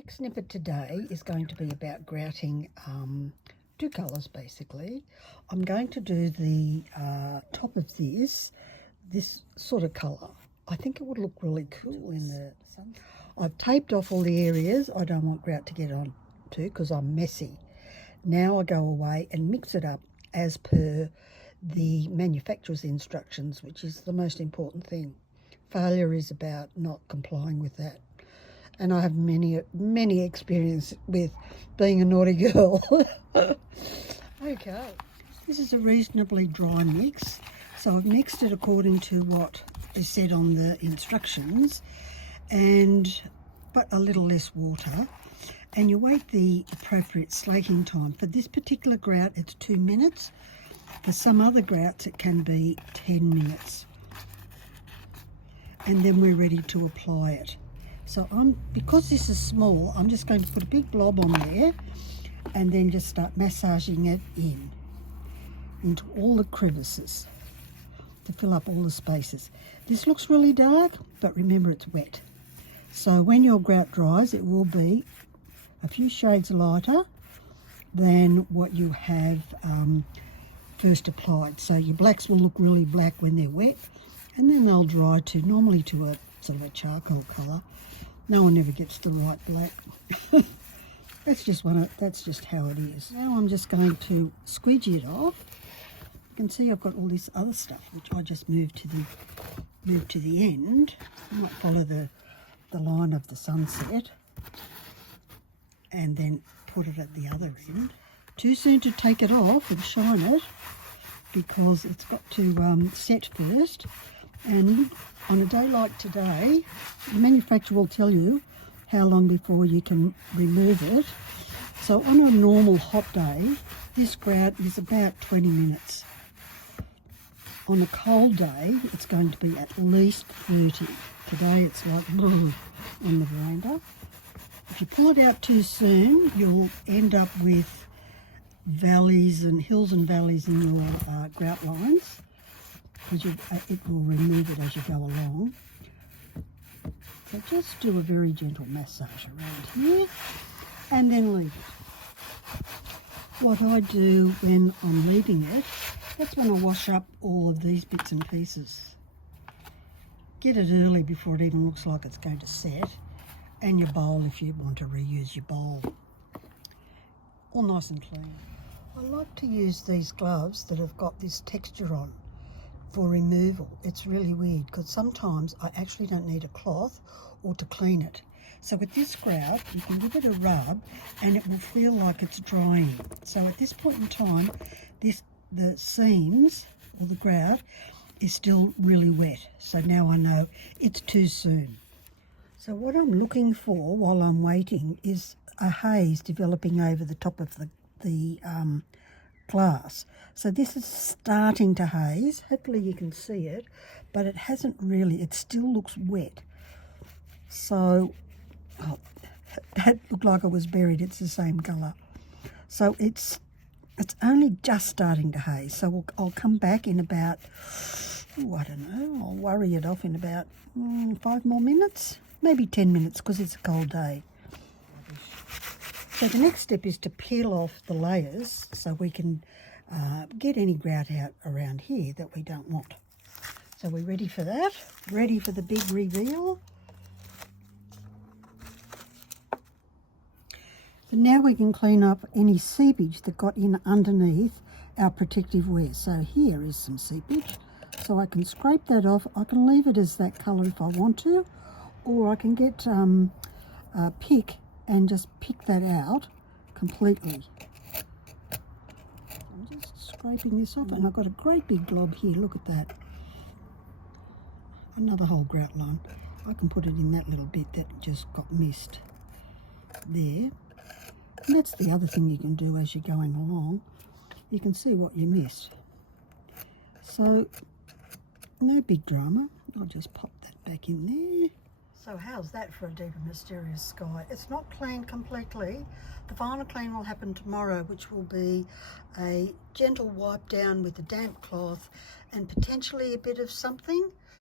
quick snippet today is going to be about grouting two colours basically. I'm going to do the top of this sort of colour. I think it would look really cool in the sun. I've taped off all the areas I don't want grout to get on to because I'm messy. Now I go away and mix it up as per the manufacturer's instructions, which is the most important thing. Failure is about not complying with that. And I have many experience with being a naughty girl. Okay, this is a reasonably dry mix. So I've mixed it according to what is said on the instructions, but a little less water. And you wait the appropriate slaking time. For this particular grout, it's 2 minutes. For some other grouts, it can be 10 minutes. And then we're ready to apply it. So because this is small, I'm just going to put a big blob on there and then just start massaging it into all the crevices to fill up all the spaces. This looks really dark, but remember it's wet. So when your grout dries, it will be a few shades lighter than what you have first applied. So your blacks will look really black when they're wet, and then they'll dry normally to a sort of a charcoal colour. No one ever gets the right black. That's just how it is. Now I'm just going to squeegee it off. You can see I've got all this other stuff which I just moved to the end. I might follow the line of the sunset and then put it at the other end. Too soon to take it off and shine it because it's got to set first. And on a day like today, the manufacturer will tell you how long before you can remove it. So on a normal hot day, this grout is about 20 minutes. On a cold day, it's going to be at least 30. Today it's like on the veranda. If you pull it out too soon, you'll end up with valleys and hills and valleys in your grout lines, because it will remove it as you go along. So just do a very gentle massage around here and then leave it. What I do when I'm leaving it, that's when I wash up all of these bits and pieces. Get it early before it even looks like it's going to set, and your bowl if you want to reuse your bowl. All nice and clean. I like to use these gloves that have got this texture on for removal. It's really weird because sometimes I actually don't need a cloth or to clean it. So with this grout, you can give it a rub and it will feel like it's drying. So at this point in time, the seams or the grout is still really wet. So now I know it's too soon. So what I'm looking for while I'm waiting is a haze developing over the top of the glass. So this is starting to haze. Hopefully you can see it, but it hasn't really. It still looks wet. So that looked like it was buried. It's the same colour. So it's only just starting to haze. So I'll come back in about, I don't know, I'll worry it off in about 5 more minutes, maybe 10 minutes because it's a cold day. So the next step is to peel off the layers so we can get any grout out around here that we don't want. So we're ready for that, ready for the big reveal. So now we can clean up any seepage that got in underneath our protective wear. So here is some seepage. So I can scrape that off. I can leave it as that colour if I want to, or I can get a pick and just pick that out completely. I'm just scraping this off and I've got a great big glob here. Look at that. Another whole grout line. I can put it in that little bit that just got missed there. And that's the other thing you can do as you're going along. You can see what you missed. So no big drama. I'll just pop that back in there. So how's that for a deep and mysterious sky? It's not clean completely. The final clean will happen tomorrow, which will be a gentle wipe down with a damp cloth and potentially a bit of something.